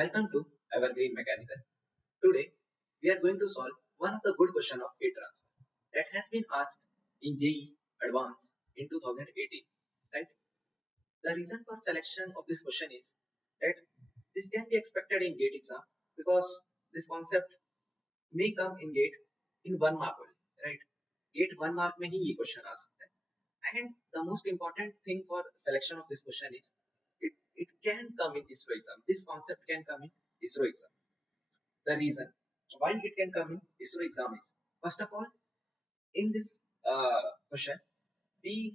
Welcome to Evergreen Mechanical. Today, we are going to solve one of the good question of heat transfer that has been asked in JEE Advanced in 2018. Right? The reason for selection of this question is that this can be expected in GATE exam because this concept may come in GATE in 1 mark only. Right? GATE 1 mark में ही ये question आ सकता है. And the most important thing for selection of this question is it can come in ISRO exam. This concept can come in ISRO exam. The reason why it can come in ISRO exam is, first of all, in this question, the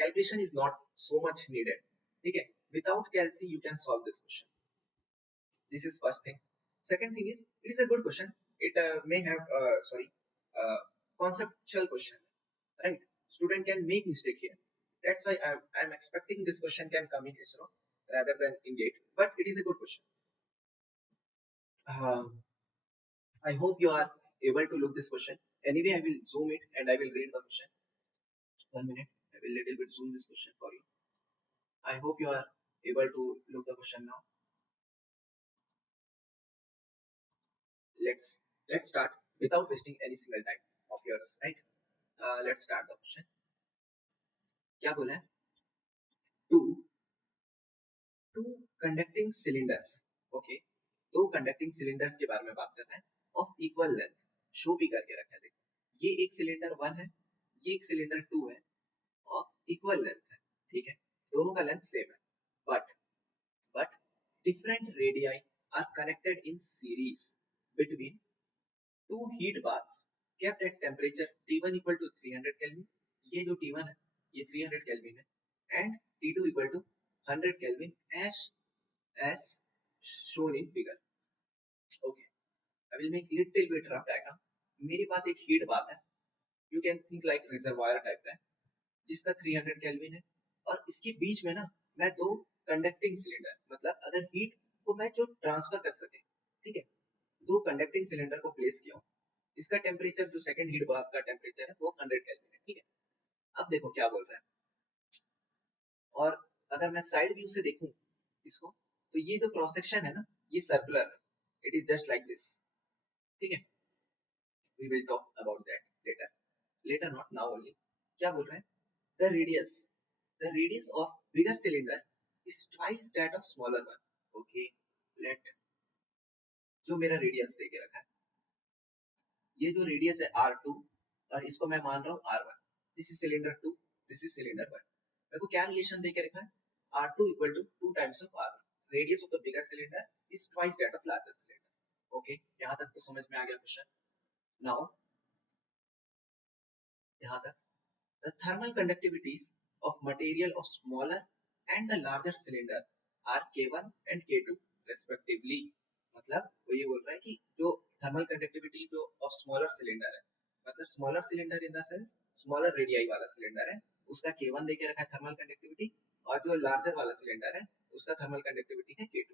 calculation is not so much needed. Okay, without calci you can solve this question. This is first thing. Second thing is, it is a good question. It may have conceptual question, right? Student can make mistake here. That's why I'm expecting this question can come in ISRO rather than in GATE, but it is a good question. I hope you are able to look this question. Anyway, I will zoom it and I will read the question. 1 minute, I will little bit zoom this question for you. I hope you are able to look the question now. Let's start without wasting any single time of yours, right? Let's start the question. क्या बोला है? Two conducting cylinders. Okay, दो conducting cylinders के बारे में बात कर रहे हैं of equal length. शो भी करके रखा है, देखो ये एक सिलेंडर 1 है, ये एक सिलेंडर 2 है और इक्वल लेंथ है, ठीक है, दोनों का लेंथ सेम है, but different radii are connected in series between two heat baths kept at temperature T1 equal to 300 Kelvin. ये जो T1 है ये 300 Kelvin है and T2 equal to 100 Kelvin as shown in figure. Okay, I will make little bit rough diagram. मेरे पास एक heat बात है, you can think like reservoir type का है, जिसका 300 केल्विन है और इसके बीच में ना मैं दो कंडक्टिंग सिलेंडर, मतलब अगर हीट को मैं जो ट्रांसफर कर सके, ठीक है, दो कंडक्टिंग सिलेंडर को प्लेस किया हूँ. इसका टेम्परेचर जो सेकंड हीट बात का टेम्परेचर है वो 100 केल्विन है, ठीक है. अब देखो क्या बोल रहा है, और अगर मैं साइड व्यू से देखूं इसको तो ये जो क्रॉस सेक्शन है ना ये सर्कुलर है, it is just like this, ठीक है. We will talk about that later not now only. क्या बोल रहे हैं, the radius of bigger cylinder is twice that of smaller one. Okay, let जो मेरा रेडियस दे के रखा है, ये जो रेडियस है R2 और इसको मैं मान रहा हूँ R1. This is cylinder 2, this is cylinder 1. मेरे को क्या रिलेशन दे के रखा है, R2 equal to 2 times of R1. Radius of the bigger cylinder is twice that of larger cylinder. Okay, यहाँ तक तो समझ में आ गया क्वेश्चन. Now यहाँ तक the thermal conductivities of material of smaller and the larger cylinder are K1 and K2 respectively. मतलब वो ये बोल रहा है कि जो थर्मल कंडक्टिविटी जो ऑफ स्मॉलर सिलेंडर है, मतलब smaller cylinder in the sense smaller radii वाला सिलेंडर है, उसका K1 देके रखा है थर्मल कंडक्टिविटी, और जो लार्जर वाला सिलेंडर है उसका थर्मल कंडक्टिविटी है K2.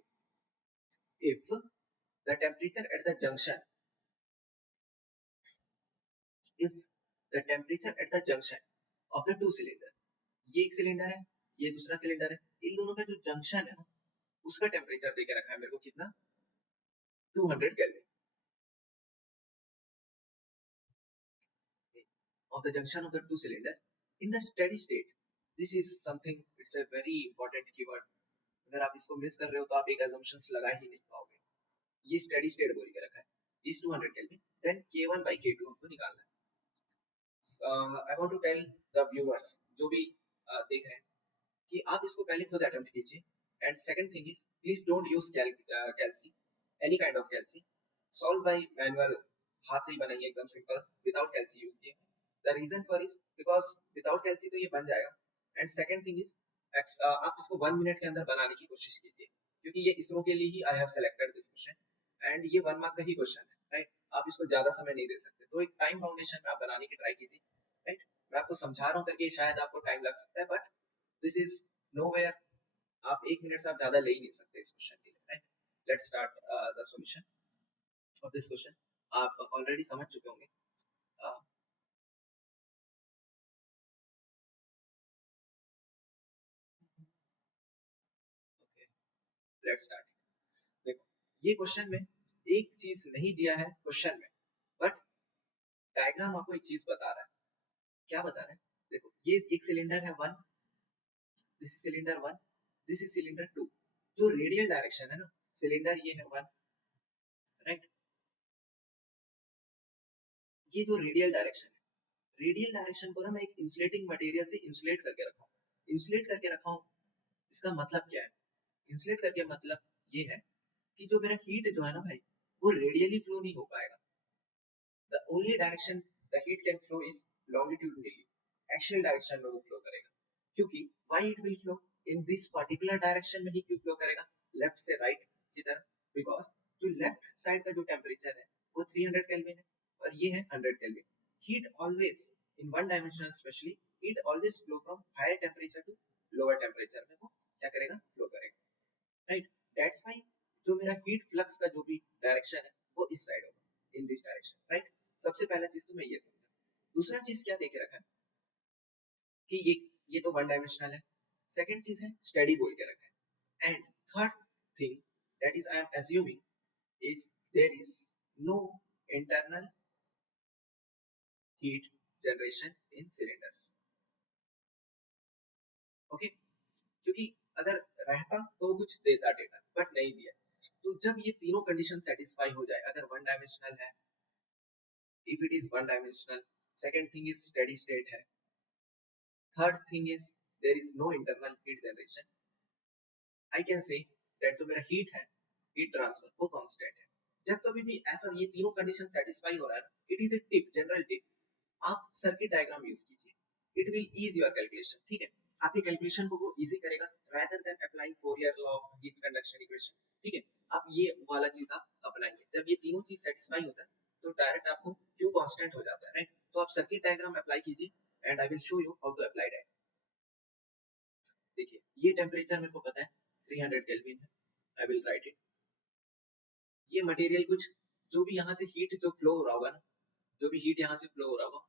If the temperature at the junction of the two cylinder, ये एक सिलेंडर है ये दूसरा सिलेंडर है, इन दोनों का जो जंक्शन है ना उसका टेम्परेचर देके रखा है मेरे को कितना, 200 kelvin. Of the junction of the two cylinder in the steady state. This is something, it's a very important keyword. अगर आप इसको मिस कर रहे हो तो आप एक assumptions लगा ही नहीं पाओगे. ये steady state बोल के रखा है, is 200 Kelvin, then K1 by K2 हमको निकालना है. I want to tell the viewers जो भी देख रहे हैं कि आप इसको पहले खुद अटेम्प्ट कीजिए. And second thing is, please don't use calci, any kind of calci. Solve by manual, हाथ से ही बनाइए एकदम सिंपल, without calci यूज किए. The reason for is because without calci तो ये बन जाएगा. And second thing is, आप इसको 1 मिनट के अंदर बनाने की कोशिश कीजिए, क्योंकि ये इसरो के लिए ही I have selected this question and ये 1 मार्क का ही क्वेश्चन है, राइट. आप इसको ज्यादा समय नहीं दे सकते, तो एक टाइम फाउंडेशन में आप बनाने की ट्राई कीजिए, राइट. मैं आपको समझा रहा हूँ करके शायद आपको टाइम लग सकता है, बट दिस इज नोवेयर, आप 1 मिनट से आप ज्यादा ले ही नहीं सकते इस क्वेश्चन के लिए, right. Let's start the solution of this question. आप ऑलरेडी समझ चुके होंगे. Let's start. ये क्वेश्चन में एक चीज नहीं दिया है क्वेश्चन में, बट डायग्राम आपको एक चीज बता रहा है। क्या बता रहा है? देखो ये एक सिलेंडर है 1, this is cylinder 1, this is cylinder 2। जो रेडियल डायरेक्शन है ना, सिलेंडर ये है 1, राइट। ये जो रेडियल डायरेक्शन है, रेडियल डायरेक्शन को ना मैं एक इंसुलेटिंग मटेरियल से इंसुलेट करके रखा हूँ। इंसुलेट करके रखा हूँ, इसका मतलब क्या है? इंसुलेट करके मतलब ये है कि जो मेरा हीट जो है ना भाई, वो रेडियली फ्लो नहीं हो पाएगा। The only direction the heat can flow is longitudinally, axial direction में वो फ्लो करेगा। क्योंकि why it will flow in this particular direction में ही क्यों फ्लो करेगा, लेफ्ट से राइट की तरफ? बिकॉज जो लेफ्ट साइड का जो टेम्परेचर है वो 300 केल्विन है और ये है 100 kelvin. Heat always in one dimensional specially, heat always flow from higher temperature to lower temperature में वो क्या करेगा, फ्लो करेगा, राइट। दैट्स व्हाई जो मेरा हीट फ्लक्स का जो भी डायरेक्शन है वो इस साइड होगा, इन दिस डायरेक्शन, राइट। सबसे पहला चीज तो मैं ये समझा। दूसरा चीज क्या देखे रखा है कि ये तो वन डायमेंशनल है। सेकंड चीज है स्टेडी बोल के रखा है। And third thing that is I am assuming is there is no internal heat generation in cylinders. Okay, क्योंकि अगर रहता तो कुछ देता डेटा, बट नहीं दिया। तो जब ये तीनों कंडीशन सेटिस्फाई हो जाए, अगर वन डायमेंशनल है, if it is one dimensional, second thing is steady state है, third thing is there is no internal heat generation, I can say that जो मेरा heat है, heat transfer वो constant है। जब कभी भी ऐसा ये तीनों कंडीशन सेटिस्फाई हो रहा है ना, it is a tip, general tip, आप सर्किट डायग्राम यूज कीजिए, it will ease your calculation, ठीक है। आपकी कैलकुलेशन को वो इजी करेगा rather than applying Fourier law of heat conduction equation, ठीक है। आप ये वाला चीज आप अपनाइए, जब ये तीनों चीज सेटिस्फाई होता है तो डायरेक्ट आपको Q कांस्टेंट हो जाता है, राइट। तो आप सर्किट डायग्राम अप्लाई कीजिए and I will show you how to apply that. देखिए ये टेम्परेचर मेरे को पता है 300 केल्विन है, आई विल राइट इट। ये मटेरियल कुछ जो भी यहाँ से हीट जो फ्लो हो रहा होगा ना, जो भी हीट यहाँ से फ्लो हो रहा होगा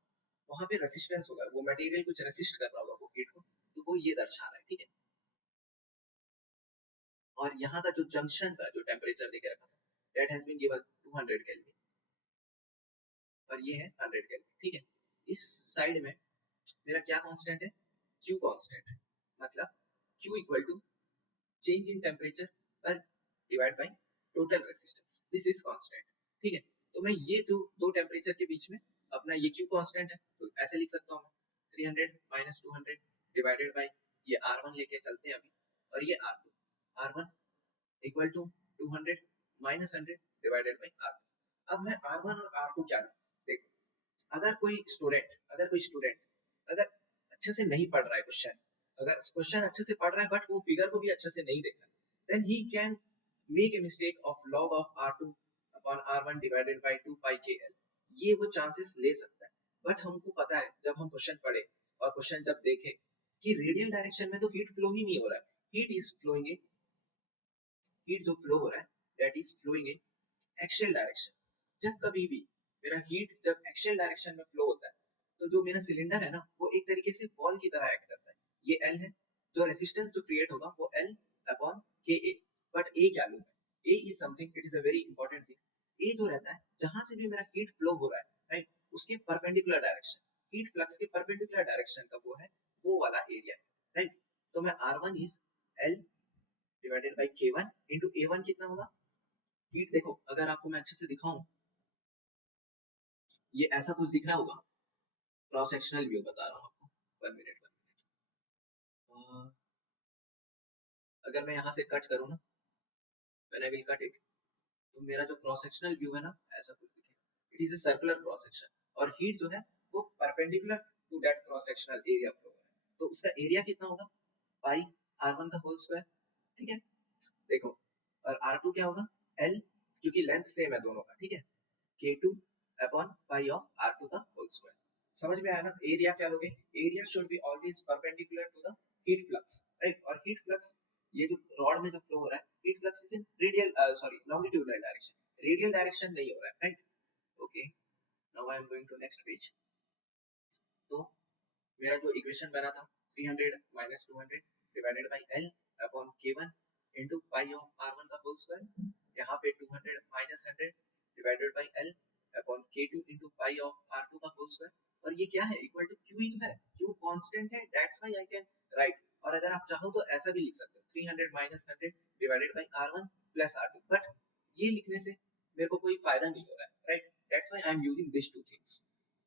वहां पे रेसिस्टेंस होगा, वो मटेरियल कुछ रेसिस्ट कर रहा होगा वो हीट को, तो वो ये दर्शा रहा है, ठीक है। और यहाँ का जो जंक्शन का जो टेम्परेचर देके रखा था that has been given 200 kelvin और ये है 100 केल्विन, ठीक है। इस साइड में मेरा क्या कांस्टेंट है, Q कांस्टेंट है। मतलब Q equal to change in temperature पर divide by total resistance, this is constant, ठीक है। तो मैं ये जो दो टेम्परेचर के बीच में अपना ये Q कांस्टेंट है, तो ऐसे लिख सकता हूँ मैं 300 माइनस 200 डिवाइडेड बाय ये R1 लेके चलते हैं अभी, और ये R2, R1 equal to 200 minus 100 divided by R2। अब मैं R1 और R2 क्या लूं? देखो, अगर कोई स्टूडेंट अगर अच्छे से नहीं पढ़ रहा है क्वेश्चन, अगर क्वेश्चन अच्छे से पढ़ रहा है बट वो फिगर को भी अच्छे से नहीं देखा, then he can make a mistake of log of R2 upon R1 divided by 2 pi KL। ये वो चांसेस ले सकता है, बट हमको पता है जब हम क्वेश्चन पढ़े और क्वेश्चन जब देखे कि रेडियल डायरेक्शन में तो हीट फ्लो ही नहीं हो रहा है, हीट इज फ्लोइंग, हीट जो फ्लो हो रहा है that is flowing in axial direction. जब कभी भी मेरा हीट जब एक्सियल डायरेक्शन में फ्लो होता है तो जो मेरा सिलेंडर है ना वो एक तरीके से बॉल की तरह एक्ट करता है। ये L है, जो रेजिस्टेंस जो क्रिएट होगा वो L upon KA। But A क्या लूं मैं? A is something, it is a very important thing. A जो रहता है जहां से भी मेरा हीट फ्लो हो रहा है, राइट, उसके परपेंडिकुलर डायरेक्शन, हीट फ्लक्स के परपेंडिकुलर डायरेक्शन का वो है, वो वाला एरिया है, राइट। तो मैं R1 is L divided by K1 into A1 कितना होगा? हीट देखो, अगर आपको मैं अच्छे से दिखाऊं, ये ऐसा कुछ दिख रहा होगा, क्रॉस सेक्शनल व्यू बता रहा हूँ आपको, 1 मिनट। अगर मैं यहाँ से कट करूँ ना, when I will cut it, तो मेरा जो क्रॉस सेक्शनल व्यू है ना ऐसा कुछ दिखेगा, it is a circular cross section, और हीट जो है वो perpendicular to that cross sectional area flow है, तो उसका एरिया कितना होगा, पाई R1 का होल स्क्वायर, ठीक है। देखो, और R2 क्या होगा, L, क्योंकि लेंथ सेम है दोनों का, ठीक है, K2 upon pi of R2 का होल स्क्वायर। समझ में आया ना? एरिया क्या लोगे, area should be always perpendicular to the heat flux, right. और हीट फ्लक्स ये जो रॉड में जो फ्लो हो रहा है, heat flux is in radial sorry longitudinal direction, radial direction नहीं हो रहा है, right. Okay, now I am going to next page. तो मेरा जो इक्वेशन बना था 300 minus 200 divided by L upon K1 into pi of R1 का होल स्क्वायर, यहाँ पे 200 minus 100 divided by L upon K2 into pi of R2 का whole square, और ये क्या है, इक्वल टू Q ही तो है, Q कांस्टेंट है, that's why I can write. और अगर आप चाहो तो ऐसा भी लिख सकते हो 300 minus 100 divided by R1 plus R2, but ये लिखने से मेरे को कोई फायदा नहीं हो रहा है, right, that's why I am using this two things.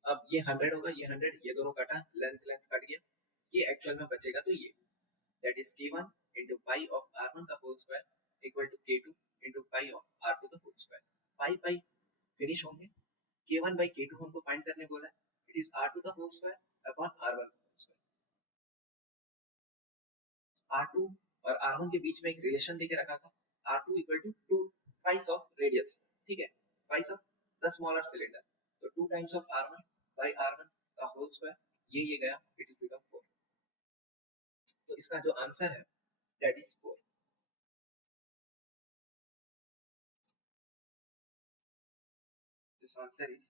अब ये 100 होगा, ये 100, ये दोनों कटा, लेंथ लेंथ कट गया, ये एक्चुअल में बचेगा तो ये that is k1 into pi of r1 का whole square equal to k2 into pi of r2 का whole square। pi pi finish होंगे, k1 by k2 हमको फाइंड करने बोला है, it is r2 का whole square upon r1 का whole square। r2 और r1 के बीच में एक रिलेशन देके रखा था, r2 equal to 2 pies of radius, ठीक है, pies of the smaller cylinder, तो 2 times of r1 by r1 का whole square, ये गया, it will become 4। तो इसका जो आंसर है that is 4। This answer is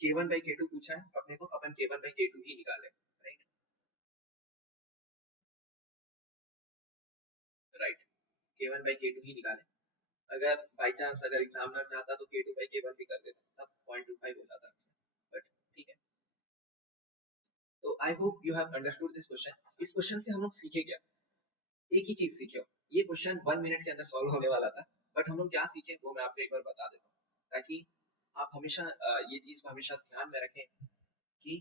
k1 by k2 पूछा है अपने को, अपन k1 by k2 ही निकाले, right right, k1 by k2 ही निकाले। अगर बाय चांस अगर एग्जामिनर चाहता तो k2 by k1 भी कर देता, तब 0.25 हो जाता आंसर, बट ठीक है। तो I hope you have understood this question. इस क्वेश्चन से हम लोग सीखे क्या, एक ही चीज सीखे हो, ये क्वेश्चन 1 मिनट के अंदर सॉल्व होने वाला था, बट हम लोग क्या सीखे वो मैं आपको एक बार बता देता हूँ, ताकि आप हमेशा ये चीज को हमेशा ध्यान में रखें कि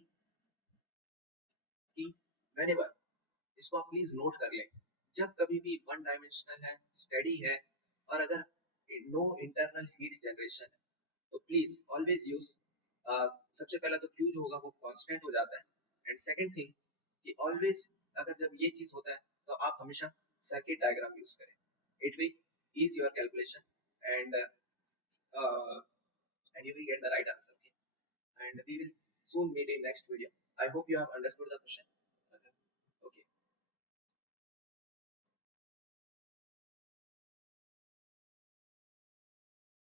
whenever, इसको आप प्लीज नोट कर लें, जब कभी भी वन डायमेंशनल है, स्टडी है, और अगर नो इंटरनल हीट जनरेशन है, तो प्लीज ऑलवेज यूज, सबसे पहला तो Q जो होगा वो कांस्टेंट हो जाता है, एंड सेकंड थिंग कि ऑलवेज अगर जब ये चीज होता है तो आप हमेशा सर्किट डायग्राम यूज करें, it will ease your calculation, and and you will get the right answer, okay? And we will soon meet in next video. I hope you have understood the question.